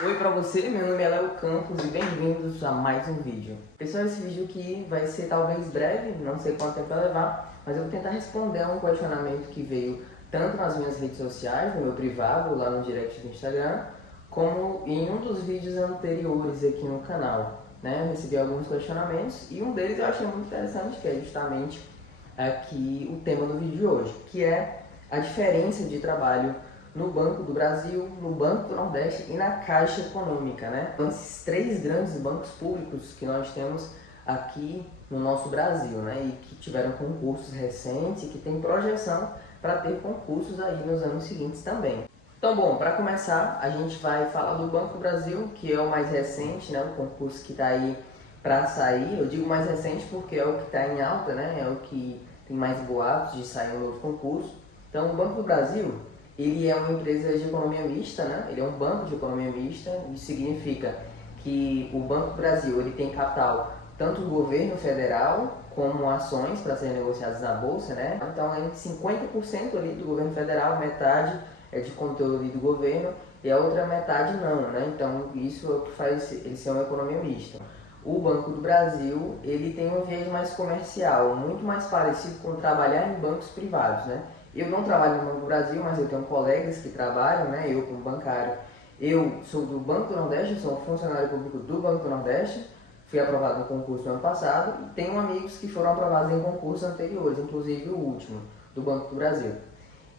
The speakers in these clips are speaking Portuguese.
Oi pra você, meu nome é Léo Campos e bem-vindos a mais um vídeo. Pessoal, esse vídeo aqui vai ser talvez breve, não sei quanto tempo vai levar, mas eu vou tentar responder a um questionamento que veio tanto nas minhas redes sociais, no meu privado, lá no direct do Instagram, como em um dos vídeos anteriores aqui no canal. Eu recebi alguns questionamentos e um deles eu achei muito interessante, que é justamente aqui o tema do vídeo de hoje, que é a diferença de trabalho no Banco do Brasil, no Banco do Nordeste e na Caixa Econômica, Esses três grandes bancos públicos que nós temos aqui no nosso Brasil, E que tiveram concursos recentes e que tem projeção para ter concursos aí nos anos seguintes também. Então, bom, para começar, a gente vai falar do Banco do Brasil, que é o mais recente, o concurso que está aí para sair. Eu digo mais recente porque é o que está em alta, É o que tem mais boatos de sair um novo concurso. Então, o Banco do Brasil, ele é uma empresa de economia mista, Ele é um banco de economia mista. Isso significa que o Banco do Brasil ele tem capital tanto do governo federal como ações para serem negociadas na bolsa, Então, entre 50% ali do governo federal, metade é de controle do governo e a outra metade não, Então, isso é o que faz ele ser uma economia mista. O Banco do Brasil, ele tem um viés mais comercial, muito mais parecido com trabalhar em bancos privados, Eu não trabalho no Banco do Brasil, mas eu tenho colegas que trabalham, Eu como bancário, eu sou do Banco do Nordeste, sou um funcionário público do Banco do Nordeste, fui aprovado no concurso no ano passado e tenho amigos que foram aprovados em concursos anteriores, inclusive o último, do Banco do Brasil.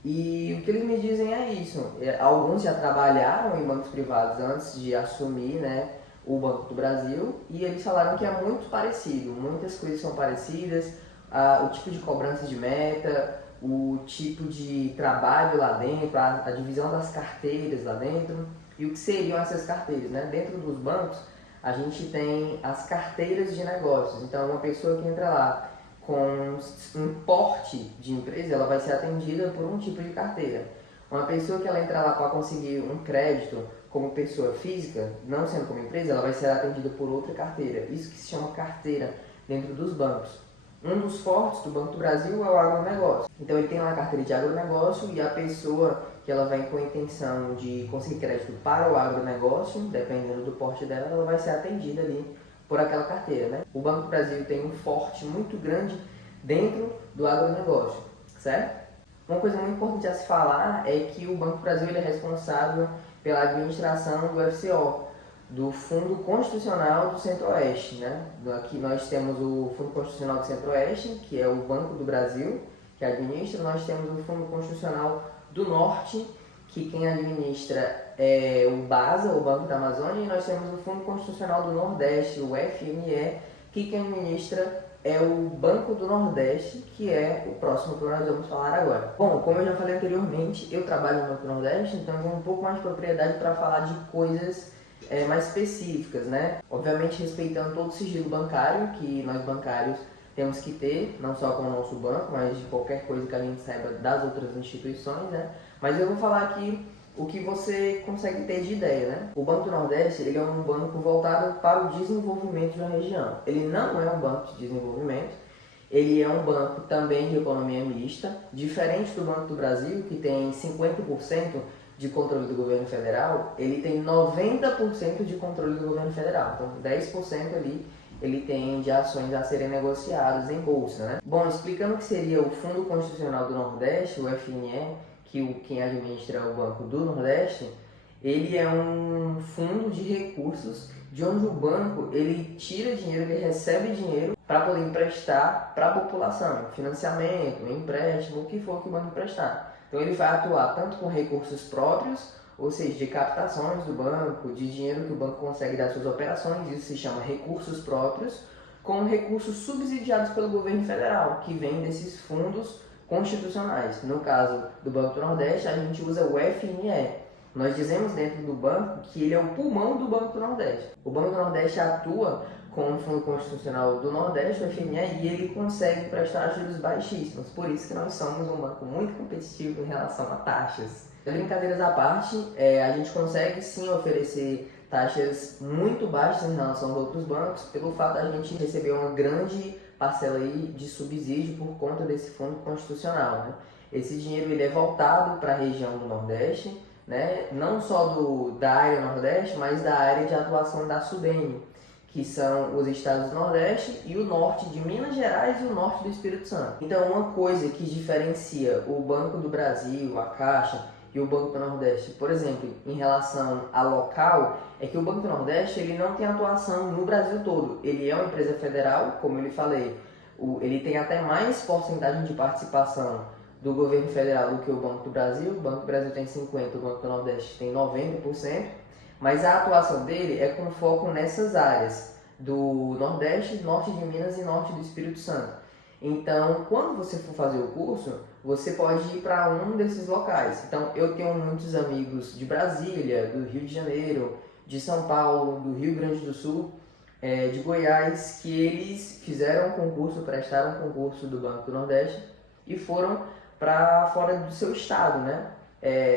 E o que eles me dizem é isso, alguns já trabalharam em bancos privados antes de assumir, o Banco do Brasil, e eles falaram que é muito parecido, muitas coisas são parecidas, o tipo de cobrança de meta, o tipo de trabalho lá dentro, a divisão das carteiras lá dentro e o que seriam essas carteiras, Dentro dos bancos, a gente tem as carteiras de negócios. Então, uma pessoa que entra lá com um porte de empresa, ela vai ser atendida por um tipo de carteira. Uma pessoa que ela entra lá para conseguir um crédito como pessoa física, não sendo como empresa, ela vai ser atendida por outra carteira. Isso que se chama carteira dentro dos bancos. Um dos fortes do Banco do Brasil é o agronegócio. Então ele tem lá a carteira de agronegócio e a pessoa que ela vem com a intenção de conseguir crédito para o agronegócio, dependendo do porte dela, ela vai ser atendida ali por aquela carteira, O Banco do Brasil tem um forte muito grande dentro do agronegócio, certo? Uma coisa muito importante a se falar é que o Banco do Brasil ele é responsável pela administração do FCO, do Fundo Constitucional do Centro-Oeste, Aqui nós temos o Fundo Constitucional do Centro-Oeste, que é o Banco do Brasil, que administra. Nós temos o Fundo Constitucional do Norte, que quem administra é o BASA, o Banco da Amazônia, e nós temos o Fundo Constitucional do Nordeste, o FNE, que quem administra é o Banco do Nordeste, que é o próximo que nós vamos falar agora. Bom, como eu já falei anteriormente, eu trabalho no Banco do Nordeste, então eu tenho um pouco mais de propriedade para falar de coisas mais específicas, Obviamente respeitando todo o sigilo bancário que nós bancários temos que ter, não só com o nosso banco, mas de qualquer coisa que a gente saiba das outras instituições, Mas eu vou falar aqui o que você consegue ter de ideia, O Banco do Nordeste, ele é um banco voltado para o desenvolvimento de uma região. Ele não é um banco de desenvolvimento, ele é um banco também de economia mista, diferente do Banco do Brasil, que tem 50% de controle do governo federal, ele tem 90% de controle do governo federal. Então, 10% ali ele tem de ações a serem negociadas em bolsa, Bom, explicando o que seria o Fundo Constitucional do Nordeste, o FNE, quem administra é o Banco do Nordeste, ele é um fundo de recursos de onde o banco ele tira dinheiro, ele recebe dinheiro para poder emprestar para a população, financiamento, empréstimo, o que for que o banco emprestar. Então ele vai atuar tanto com recursos próprios, ou seja, de captações do banco, de dinheiro que o banco consegue das suas operações, isso se chama recursos próprios, com recursos subsidiados pelo governo federal, que vem desses fundos constitucionais. No caso do Banco do Nordeste, a gente usa o FNE. Nós dizemos dentro do banco que ele é o pulmão do Banco do Nordeste. O Banco do Nordeste atua com o Fundo Constitucional do Nordeste, o FNE, e ele consegue prestar juros baixíssimos. Por isso que nós somos um banco muito competitivo em relação a taxas. Brincadeiras à parte, a gente consegue sim oferecer taxas muito baixas em relação aos outros bancos, pelo fato de a gente receber uma grande parcela aí de subsídio por conta desse Fundo Constitucional, Esse dinheiro ele é voltado para a região do Nordeste, né? Não só da área Nordeste, mas da área de atuação da SUDENE, que são os estados do Nordeste e o norte de Minas Gerais e o norte do Espírito Santo. Então, uma coisa que diferencia o Banco do Brasil, a Caixa e o Banco do Nordeste, por exemplo, em relação a local, é que o Banco do Nordeste ele não tem atuação no Brasil todo. Ele é uma empresa federal, como eu lhe falei, ele tem até mais porcentagem de participação do governo federal do que o Banco do Brasil. O Banco do Brasil tem 50%, o Banco do Nordeste tem 90%, mas a atuação dele é com foco nessas áreas do Nordeste, Norte de Minas e Norte do Espírito Santo. Então, quando você for fazer o curso, você pode ir para um desses locais. Então, eu tenho muitos amigos de Brasília, do Rio de Janeiro, de São Paulo, do Rio Grande do Sul, de Goiás, que eles fizeram um concurso, prestaram um concurso do Banco do Nordeste e foram para fora do seu estado, né?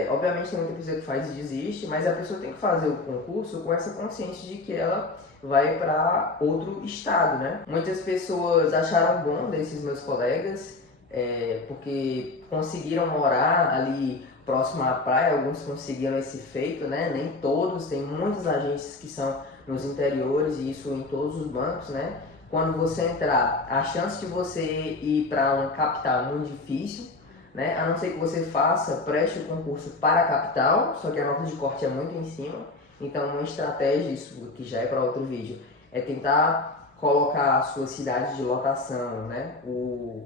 Obviamente tem muita pessoa que faz e desiste, mas a pessoa tem que fazer o concurso com essa consciência de que ela vai para outro estado, né? Muitas pessoas acharam bom desses meus colegas, porque conseguiram morar ali próximo à praia, alguns conseguiram esse feito, né? Nem todos, tem muitas agências que são nos interiores e isso em todos os bancos, né? Quando você entrar, a chance de você ir para uma capital é muito difícil, né? A não ser que você preste o concurso para a capital, só que a nota de corte é muito em cima. Então, uma estratégia, isso que já é para outro vídeo, é tentar colocar a sua cidade de lotação, né?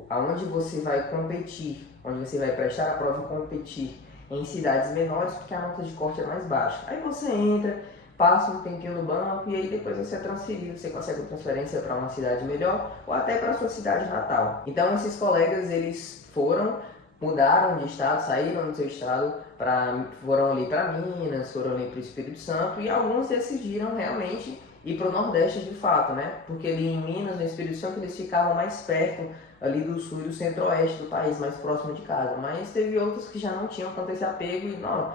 Aonde você vai competir, onde você vai prestar a prova e competir em cidades menores, porque a nota de corte é mais baixa. Aí você entra, passa um tempinho no banco e aí depois você é transferido, você consegue transferência para uma cidade melhor ou até para a sua cidade natal. Então, esses colegas, eles mudaram de estado, saíram do seu estado, foram ali para Minas, foram ali para o Espírito Santo e alguns decidiram realmente ir para o Nordeste de fato, né? Porque ali em Minas, no Espírito Santo, eles ficavam mais perto ali do sul e do centro-oeste do país, mais próximo de casa. Mas teve outros que já não tinham tanto esse apego e não.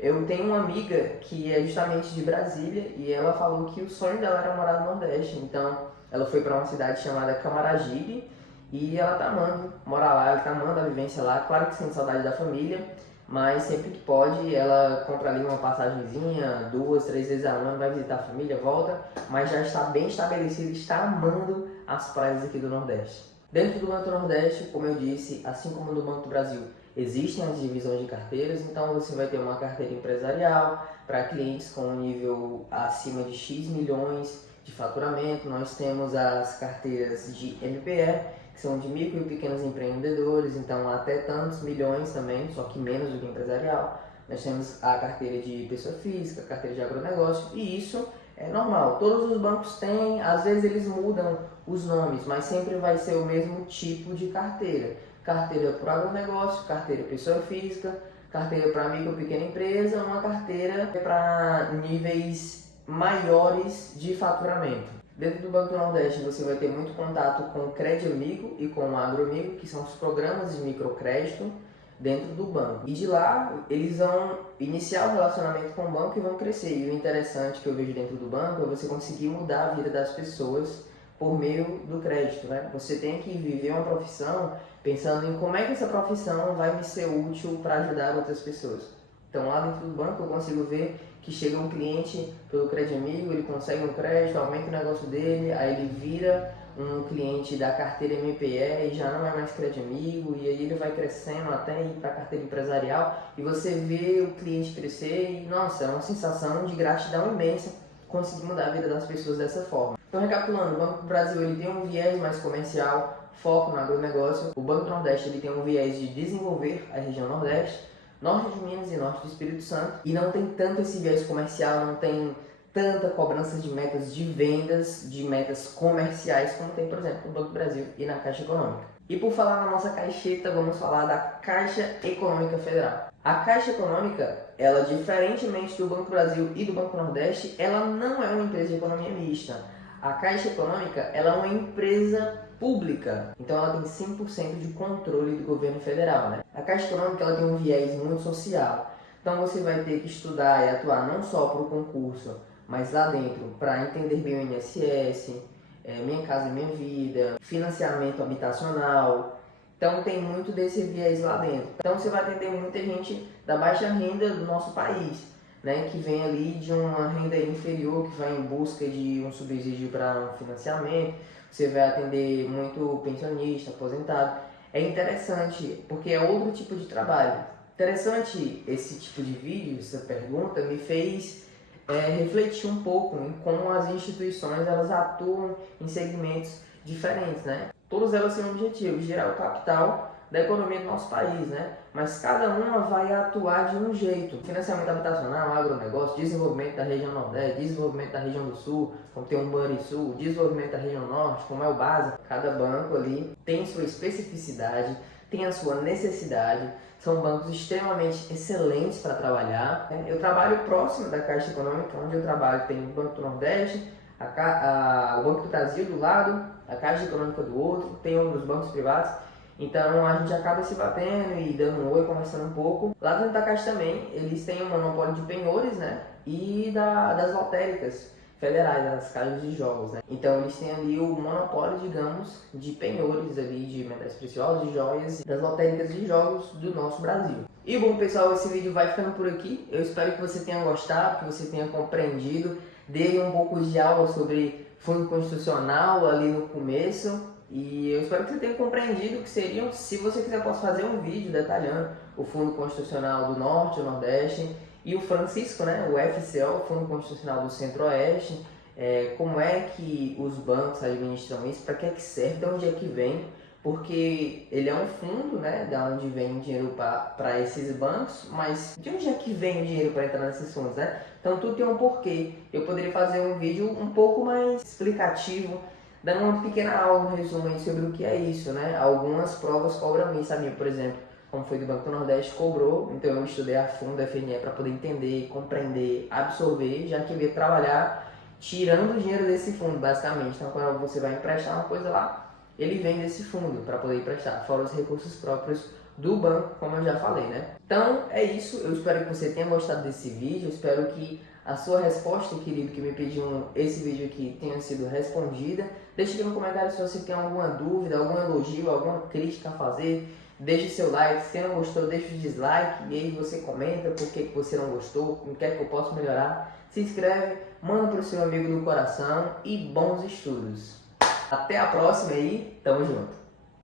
Eu tenho uma amiga que é justamente de Brasília e ela falou que o sonho dela era morar no Nordeste. Então ela foi para uma cidade chamada Camaragibe e ela tá amando morar lá, ela tá amando a vivência lá. Claro que sente saudade da família, mas sempre que pode ela compra ali uma passagenzinha, 2, 3 vezes ao ano, vai visitar a família, volta, mas já está bem estabelecida, está amando as praias aqui do Nordeste. Dentro do Banco do Nordeste, como eu disse, assim como no Banco do Brasil, existem as divisões de carteiras, então você vai ter uma carteira empresarial para clientes com um nível acima de X milhões de faturamento. Nós temos as carteiras de MPE, que são de micro e pequenos empreendedores, então até tantos milhões também, só que menos do que empresarial. Nós temos a carteira de pessoa física, a carteira de agronegócio, e isso é normal. Todos os bancos têm, às vezes eles mudam os nomes, mas sempre vai ser o mesmo tipo de carteira. Carteira para agronegócio, carteira pessoa física, carteira para micro e pequena empresa, uma carteira para níveis maiores de faturamento. Dentro do Banco do Nordeste você vai ter muito contato com o Crédito Amigo e com o Agro Amigo, que são os programas de microcrédito dentro do banco. E de lá eles vão iniciar o relacionamento com o banco e vão crescer. E o interessante que eu vejo dentro do banco é você conseguir mudar a vida das pessoas por meio do crédito, né? Você tem que viver uma profissão pensando em como é que essa profissão vai me ser útil para ajudar outras pessoas. Então lá dentro do banco eu consigo ver que chega um cliente pelo Crédito Amigo, ele consegue um crédito, aumenta o negócio dele, aí ele vira um cliente da carteira MPE e já não é mais Crédito Amigo, e aí ele vai crescendo até ir para a carteira empresarial e você vê o cliente crescer e, nossa, é uma sensação de gratidão imensa conseguir mudar a vida das pessoas dessa forma. Então, recapitulando, o Banco do Brasil ele tem um viés mais comercial, foco no agronegócio. O Banco do Nordeste ele tem um viés de desenvolver a região Nordeste, Norte de Minas e Norte do Espírito Santo, e não tem tanto esse viés comercial, não tem tanta cobrança de metas de vendas, de metas comerciais, como tem, por exemplo, no Banco do Brasil e na Caixa Econômica. E por falar na nossa caixeta, vamos falar da Caixa Econômica Federal. A Caixa Econômica, ela diferentemente do Banco do Brasil e do Banco do Nordeste, ela não é uma empresa de economia mista. A Caixa Econômica, ela é uma empresa pública, então ela tem 100% de controle do governo federal, né? A Caixa Econômica, ela tem um viés muito social, então você vai ter que estudar e atuar não só para o concurso, mas lá dentro para entender bem o INSS, Minha Casa Minha Vida, financiamento habitacional. Então tem muito desse viés lá dentro. Então você vai atender muita gente da baixa renda do nosso país, né, que vem ali de uma renda inferior, que vai em busca de um subsídio para um financiamento. Você vai atender muito pensionista, aposentado. É interessante, porque é outro tipo de trabalho. Interessante esse tipo de vídeo, essa pergunta me fez refletir um pouco em como as instituições elas atuam em segmentos diferentes, né? Todas elas têm o objetivo de gerar o capital da economia do nosso país, né? Mas cada uma vai atuar de um jeito. Financiamento habitacional, agronegócio, desenvolvimento da região Nordeste, desenvolvimento da região do Sul, como tem um Banrisul, desenvolvimento da região Norte, como é o BASA. Cada banco ali tem sua especificidade, tem a sua necessidade. São bancos extremamente excelentes para trabalhar. Eu trabalho próximo da Caixa Econômica, onde eu trabalho tem o Banco do Nordeste, o Banco do Brasil do lado, a Caixa Econômica do outro, tem outros bancos privados. Então a gente acaba se batendo e dando um oi, conversando um pouco. Lá dentro da Caixa também, eles têm um monopólio de penhores, né? E das lotéricas federais, das casas de jogos, né? Então eles têm ali o monopólio, digamos, de penhores ali, de metais preciosos, de joias, das lotéricas de jogos do nosso Brasil. E bom, pessoal, esse vídeo vai ficando por aqui. Eu espero que você tenha gostado, que você tenha compreendido. Dei um pouco de aula sobre fundo constitucional ali no começo. E eu espero que você tenha compreendido o que seriam. Se você quiser, posso fazer um vídeo detalhando o Fundo Constitucional do Norte, do Nordeste e o Francisco, né, o FCO, o Fundo Constitucional do Centro-Oeste, como é que os bancos administram isso, para que é que serve, de onde é que vem, porque ele é um fundo, né, de onde vem o dinheiro para esses bancos, mas de onde é que vem o dinheiro para entrar nesses fundos, né? Então tudo tem um porquê. Eu poderia fazer um vídeo um pouco mais explicativo, dando uma pequena aula, um resumo aí sobre o que é isso, né? Algumas provas cobram isso, sabe? Por exemplo, como foi do Banco do Nordeste, cobrou, então eu estudei a fundo a FNE para poder entender, compreender, absorver, já que eu ia trabalhar tirando o dinheiro desse fundo, basicamente. Então, quando você vai emprestar uma coisa lá, ele vem desse fundo para poder emprestar, fora os recursos próprios do banco, como eu já falei, né? Então, é isso. Eu espero que você tenha gostado desse vídeo. Eu espero que a sua resposta, querido, que me pediu esse vídeo aqui, tenha sido respondida. Deixe aqui no comentário se você tem alguma dúvida, algum elogio, alguma crítica a fazer. Deixe seu like, se não gostou, deixe o dislike e aí você comenta por que você não gostou, o que é que eu posso melhorar. Se inscreve, manda para o seu amigo do coração e bons estudos. Até a próxima aí, tamo junto!